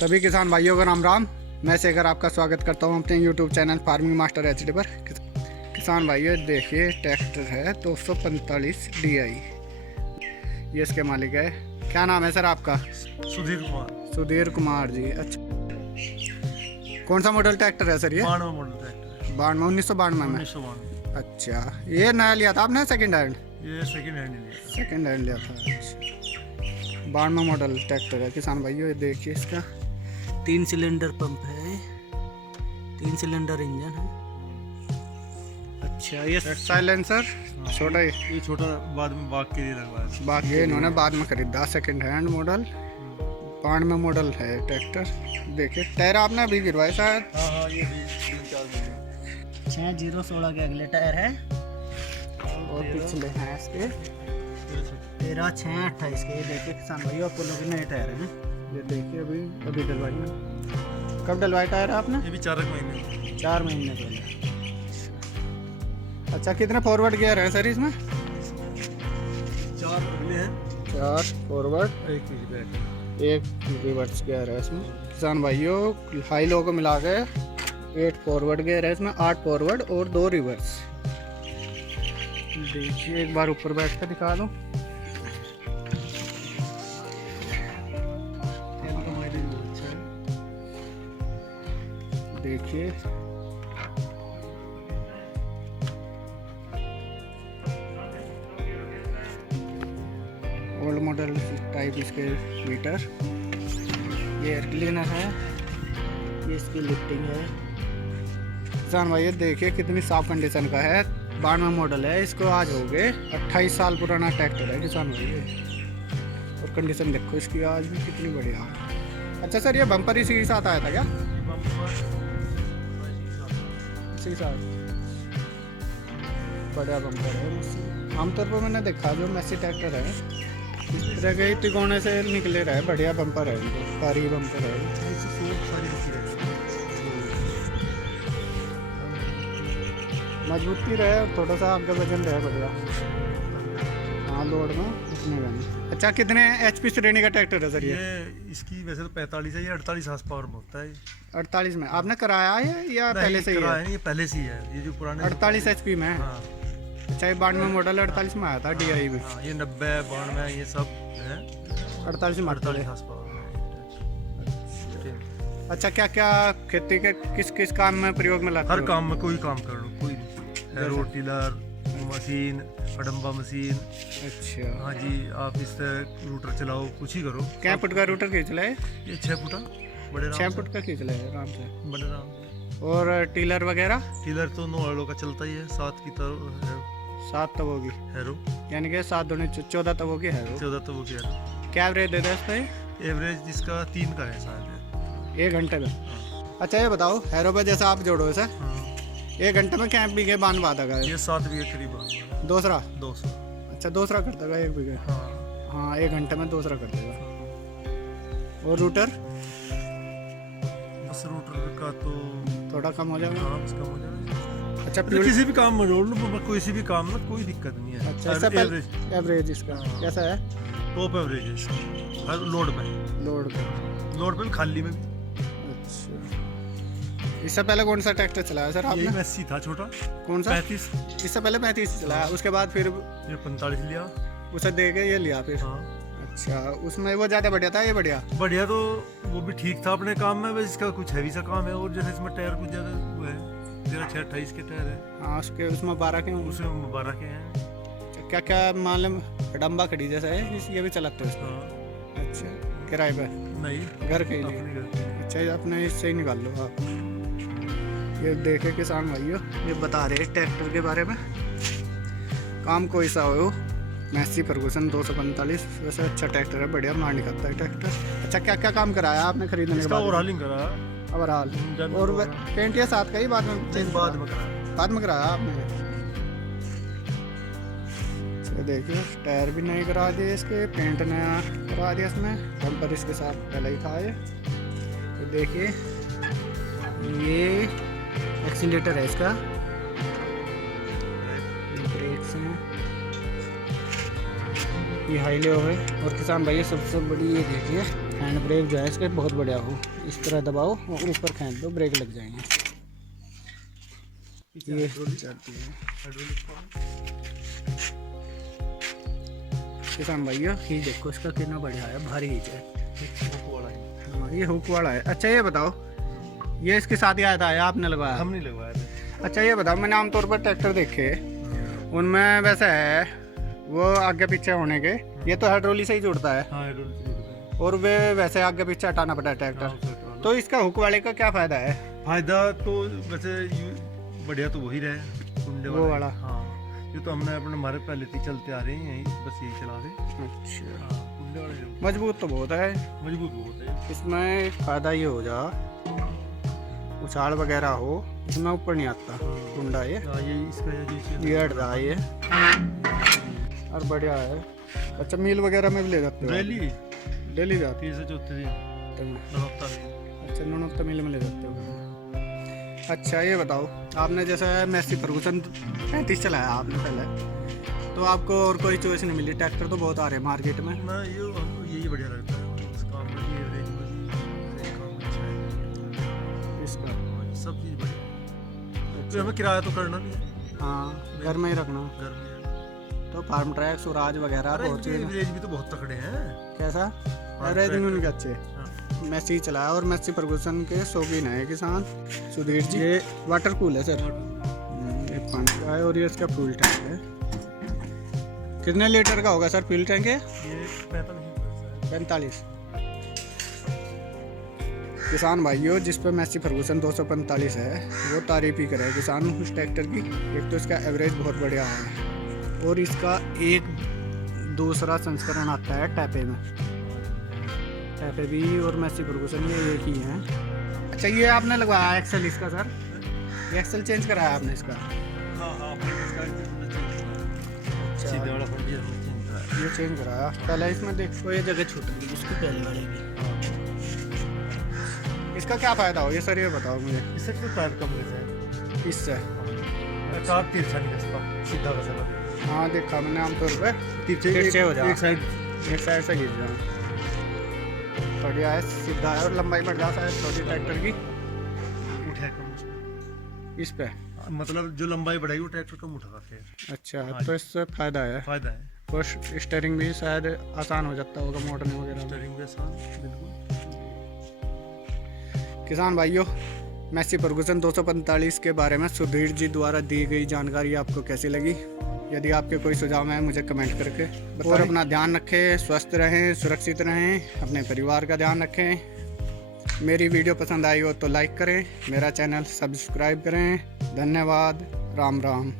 सभी किसान भाइयों का राम राम। मैं शेखर आपका स्वागत करता हूं अपने YouTube channel farming master HD पर। किसान भाइयों देखिए, ट्रैक्टर है 245 DI। ये इसके मालिक है। क्या नाम है सर आपका? सुधीर कुमार जी। अच्छा, कौन सा मॉडल ट्रैक्टर है सर ये? 92 मॉडल ट्रैक्टर है। 1992 में। 1992। अच्छा, ये नया लिया था आपने सेकंड हैंड? ये सेकंड हैंड लिया था। सेकंड हैंड लिया था। अच्छा, 92 मॉडल ट्रैक्टर है किसान भाइयों। ये देखिए, इसका 3 सिलेंडर पंप है, 3 सिलेंडर इंजन है। अच्छा, ये साइलेंसर छोटा ही, ये छोटा बाद में बाग के लिए लगवाया। बाकी ये इन्होंने बाद में खरीदा। सेकंड हैंड मॉडल 92 मॉडल है ट्रैक्टर। देखिए, टायर आपने अभी गिरवाया शायद। हाँ, ये भी 3-4 महीने 6016 के अगले टायर है और पिछले हैं इसके 13, 6, 28 के। ये देखिए किसान भाइयों, अपोलो के नए टायर हैं। ये देखिए, अभी डलवाई है। कब डलवाई टायर आपने? ये भी 4 महीने 4 महीने पहले। अच्छा, कितने फॉरवर्ड गियर हैं सर इसमें? 4 अगले हैं, 4 फॉरवर्ड, 1 बैक, 1 रिवर्स गियर है इसमें। किसान भाइयों, हाई लो को मिला के 8 फॉरवर्ड गियर है इसमें, 8 फॉरवर्ड और 2 रिवर्स। देखिए, एक बार ऊपर बैठ कर दिखा दूं। देखिए, ओल्ड मॉडल टाइप इसके मीटर। ये एयर क्लीनर है, ये इसकी लिफ्टिंग है। किसान भाई देखिए कितनी साफ कंडीशन का है। 92 मॉडल है, इसको आज हो गए 28 साल पुराना ट्रैक्टर है किसान भाई। और कंडीशन देखो इसकी आज भी कितनी बढ़िया। अच्छा सर, ये बम्पर इसी के साथ आया था क्या? इसी के साथ बढ़िया बम्पर है। आमतौर पर मैंने देखा जो मैसी ट्रैक्टर है इस तरह के तिकोने से निकले रहे, बढ़िया बम्पर है, भारी बम्पर है। मजबूती रहे और थोड़ा सा आगे वजन रहे, बढ़िया। हाँ, लोड में इतने बने। अच्छा, कितने HP श्रेणी का ट्रैक्टर है सर ये? इसकी वैसे तो 45 है, ये 48 हार्स पावर में होता है। 48 में आपने कराया है या पहले से ही है? ये पहले से ही है, ये जो पुराने 48 HP में है। हाँ। अच्छा, ये 92 मॉडल 48 में आया था DI में। हाँ, ये 90, 92 ये सब है 48 में 48 हार्स पावर में। अच्छा, क्या क्या खेती के किस किस काम में प्रयोग में लाते हर हो? काम में कोई काम कर लो, कोई हैरो, टिलर मशीन, अडम्बा मशीन। अच्छा, हाँ जी, आप इस तरह रूटर चलाओ, कुछ ही करो। क्या फुट का रूटर खींच ले? ये 6 फुटा बड़े आराम 6 से, फुट का खींच ले आराम से। बड़े आराम से। और टिलर वगैरह? टिलर तो 9 वालों का चलता ही है, 7 की तरह 7 तबों की, हैरो, यानी कि 7 दूनी 14 तबों की है वो। 14 तो वो की हैरो। क्या एवरेज दे दे इसका ये? एवरेज जिसका 3 का है शायद। 1 घंटे में? हाँ। अच्छा, ये बताओ, हैरो पे जैसा आप जोड़ो इसे, हाँ। 1 घंटे में क्या बीघे बांध बांधेगा? ये 7 बीघे करीब। दूसरा? 200। अच्छा, दूसरा कर देगा 1 बीघे। हाँ। हाँ, 1 घंटे में दूसरा कर देगा। और रूटर? बस रूटर का तो थोड़ा कम हो जाएगा। हाँ, उसका हो जाएगा। अच्छा, मतलब किसी भी काम में जोड़ लो, कोई भी काम में कोई दिक्कत नहीं है। अच्छा, इससे पहले एवरेज इसका कैसा है? टॉप एवरेज है इसका, हर लोड पे, लोड का। लोड पे भी, खाली में भी। अच्छा, इससे पहले कौन सा ट्रैक्टर चलाया सर यही आपने? मैसी था छोटा, कौन सा? 35। इससे पहले 35 चलाया, उसके बाद फिर ये 45 लिया। उसे दे के ये लिया फिर? हाँ। अच्छा, उसमें वो ज़्यादा बढ़िया था, ये बढ़िया? बढ़िया तो वो भी ठीक था अपने काम में, बस इसका कुछ हैवी सा काम है। और जैसे इसमें टायर कुछ ज़्यादा वो है, 13-6-28 के टायर है। हाँ, उसमें 12 के। उसमें 12 के हैं। अच्छा, क्या क्या मालूम, डम्बा खड़ी जैसा है ये भी चलाते हो इसमें? हाँ। अच्छा, किराए पे? नहीं, घर के लिए? अपने घर। अच्छा, ये अपने इससे ही निकाल लो आप। ये देखे किसान भाइयों, ये बता रहे ट्रैक्टर के बारे में। काम कोई सा हो, मैसी फर्गूसन 245, वैसे अच्छा ट्रैक्टर है, बढ़िया मार निकलता है ट्रैक्टर। अच्छा, क्या क्या काम कराया आपने खरीदने के इसका बाद? ओवरहालिंग करा, ओवरऑल। इंजन और वगैरह। पेंट या साथ का ही बाद में चेंज? बाद में करा। बाद में कराया आपने? अच्छा, देखिए, टायर भी नए करा दिए इसके, पेंट नया करा दिया इसमें, बम्पर इसके साथ पहले ही था ये। तो देखिए, ये एक्सीलेटर है इसका, ब्रेक्स हैं, ये हाई लो है। और किसान भाई सबसे बड़ी ये देखिए हैंड ब्रेक जो है इसके बहुत बढ़िया हो, इस तरह दबाओ और ऊपर खींच दो, ब्रेक लग जाएंगे। ये चलती है किसान भैया, ये देखो इसका कितना बढ़िया है, भारी है। हाँ ये हुक वाला है। अच्छा ये बताओ, ये इसके साथ ही आया था या आपने लगवाया? हम नहीं लगवाया था। अच्छा ये बताओ, मैंने आमतौर पर ट्रैक्टर देखे उनमें वैसे है वो आगे पीछे होने के, ये तो हाइड्रोलिक से ही जुड़ता है। हाँ, और वे वैसे आगे पीछे हटाना पड़ता है ट्रैक्टर। तो इसका हुक वाले का क्या फायदा है? फायदा तो वैसे बढ़िया तो वही रहे, कुंडे वो वाला। हाँ, ये तो हमने अपने हमारे पहले से चलते आ रहे हैं यही, बस यही चला रहे। अच्छा, हाँ, कुंडे वाले जो मजबूत तो बहुत है, मजबूत बहुत है। इसमें फायदा ये हो जा उछाल वगैरह हो, इसमें ऊपर नहीं आता कुंडा। ये हाँ, ये इसका ये हट रहा है ये, और बढ़िया है। अच्छा मिल वगैरह में भी ले जाते हो? डेली जाती तीसरे चौथे दिन है। हफ्ता में। अच्छा नौनों मिल में ले जाते हो। अच्छा ये बताओ, आपने जैसे मैसी फर्गूसन 35 चलाया आपने पहले, तो आपको और कोई चॉइस नहीं मिली? ट्रैक्टर तो बहुत आ रहे हैं मार्केट में। ना ये हमको यही बढ़िया लगता है, उस काम में भी एवरेज में भी काम अच्छा है, इसका सब चीज़ बढ़िया। तो हमें किराया तो करना नहीं है, हाँ घर में ही रखना। घर में। तो फार्म ट्रैक स्वराज वगैरह अरे बहुत इनके चीज़। एवरेज भी तो बहुत तकड़े हैं। कैसा एवरेज में उनके अच्छे? हाँ। मैसी चलाया, और मैसी फर्गूसन के शौकीन है किसान सुधीर जी। ये वाटर कूल है सर, ये पानी का है, और ये इसका फ्यूल टैंक है। कितने लीटर का होगा सर फ्यूल टैंक है? ये 45 45। किसान भाइयों, जिस पर मैसी फर्गूसन 245 है वो तारीफ ही करे किसान उस ट्रैक्टर की। एक तो इसका एवरेज बहुत बढ़िया है, और इसका एक दूसरा संस्करण आता है टैपे में। टैपे भी और मैसी फर्गूसन ये एक ही है। अच्छा ये आपने लगवाया एक्सेल इसका सर? ये एक्सेल चेंज कराया आपने इसका? हाँ हाँ, अच्छा सीधे वाला फ्रंट चेंज ये चेंज कराया। पहले इसमें देखो ये जगह छूट गई इसकी पहले वाले की। इसका क्या फ़ायदा हो ये सर, ये बताओ मुझे। इससे तो टायर कम रहता है, इससे कार तिरछा नहीं खसता, सीधा खसता। हाँ देखा मैंने आमतौर पर तिरछे हो जा, एक साइड से घिस जाओ, बढ़िया है, सीधा है, और लंबाई बढ़ जाता है छोटी ट्रैक्टर की। उठे कम इस पे मतलब जो लंबाई बढ़ाई वो ट्रैक्टर कम उठाता फिर। अच्छा हाँ तो इससे फायदा है। फायदा है, और स्टीयरिंग भी शायद आसान हो जाता होगा मोड़ने वगैरह में। स्टीयरिंग भी आसान बिल्कुल। किसान भाइयों, मैसी फर्गूसन 245 के बारे में सुधीर जी द्वारा दी गई जानकारी आपको कैसी लगी? यदि आपके कोई सुझाव हैं मुझे कमेंट करके बताएं। और अपना ध्यान रखें, स्वस्थ रहें, सुरक्षित रहें, अपने परिवार का ध्यान रखें। मेरी वीडियो पसंद आई हो तो लाइक करें, मेरा चैनल सब्सक्राइब करें। धन्यवाद, राम राम।